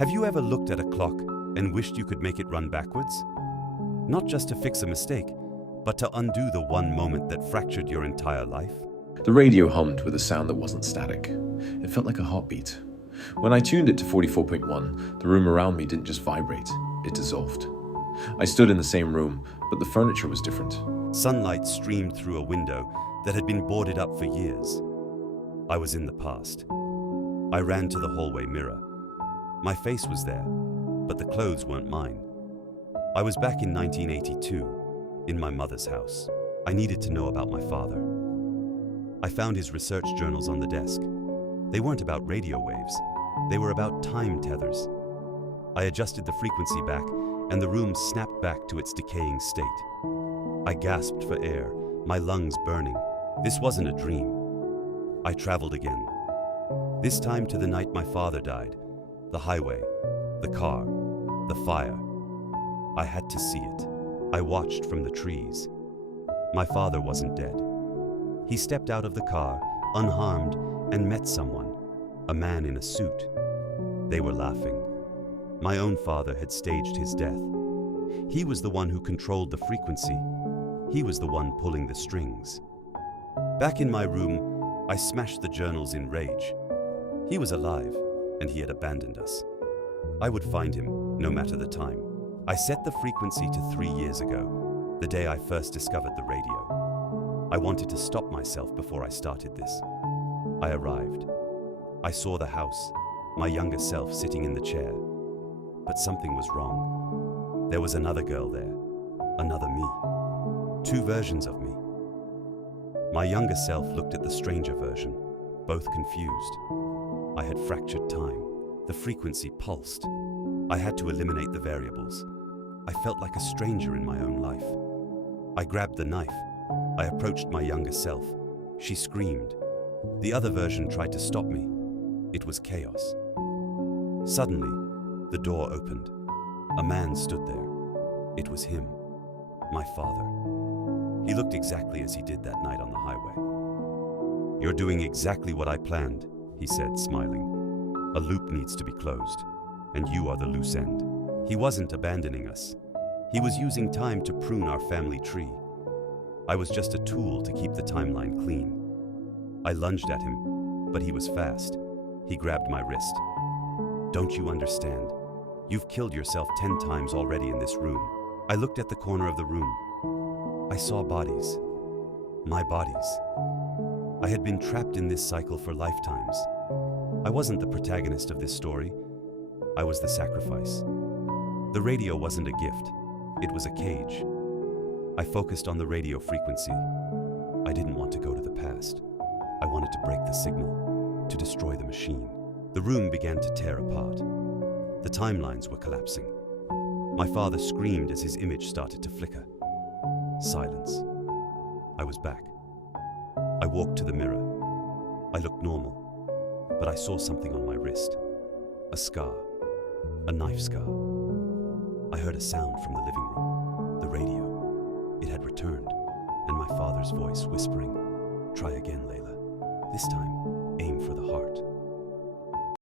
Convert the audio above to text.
Have you ever looked at a clock and wished you could make it run backwards? Not just to fix a mistake, but to undo the one moment that fractured your entire life? The radio hummed with a sound that wasn't static. It felt like a heartbeat. When I tuned it to 44.1, the room around me didn't just vibrate, it dissolved. I stood in the same room, but the furniture was different. Sunlight streamed through a window that had been boarded up for years. I was in the past. I ran to the hallway mirror. My face was there, but the clothes weren't mine. I was back in 1982, in my mother's house. I needed to know about my father. I found his research journals on the desk. They weren't about radio waves. They were about time tethers. I adjusted the frequency back, and the room snapped back to its decaying state. I gasped for air, my lungs burning. This wasn't a dream. I traveled again. This time to the night my father died. The highway, the car, the fire. I had to see it. I watched from the trees. My father wasn't dead. He stepped out of the car, unharmed, and met someone, a man in a suit. They were laughing. My own father had staged his death. He was the one who controlled the frequency. He was the one pulling the strings. Back in my room, I smashed the journals in rage. He was alive, and he had abandoned us. I would find him, no matter the time. I set the frequency to 3 years ago, the day I first discovered the radio. I wanted to stop myself before I started this. I arrived. I saw the house, my younger self sitting in the chair. But something was wrong. There was another girl there, another me. 2 versions of me. My younger self looked at the stranger version, both confused. I had fractured time. The frequency pulsed. I had to eliminate the variables. I felt like a stranger in my own life. I grabbed the knife. I approached my younger self. She screamed. The other version tried to stop me. It was chaos. Suddenly, the door opened. A man stood there. It was him, my father. He looked exactly as he did that night on the highway. "You're doing exactly what I planned," he said, smiling. "A loop needs to be closed, and you are the loose end." He wasn't abandoning us. He was using time to prune our family tree. I was just a tool to keep the timeline clean. I lunged at him, but he was fast. He grabbed my wrist. "Don't you understand? You've killed yourself 10 times already in this room." I looked at the corner of the room. I saw bodies. My bodies. I had been trapped in this cycle for lifetimes. I wasn't the protagonist of this story. I was the sacrifice. The radio wasn't a gift. It was a cage. I focused on the radio frequency. I didn't want to go to the past. I wanted to break the signal, to destroy the machine. The room began to tear apart. The timelines were collapsing. My father screamed as his image started to flicker. Silence. I was back. I walked to the mirror. I looked normal, but I saw something on my wrist. A scar. A knife scar. I heard a sound from the living room. The radio. It had returned, and my father's voice whispering, "Try again, Layla. This time, aim for the heart."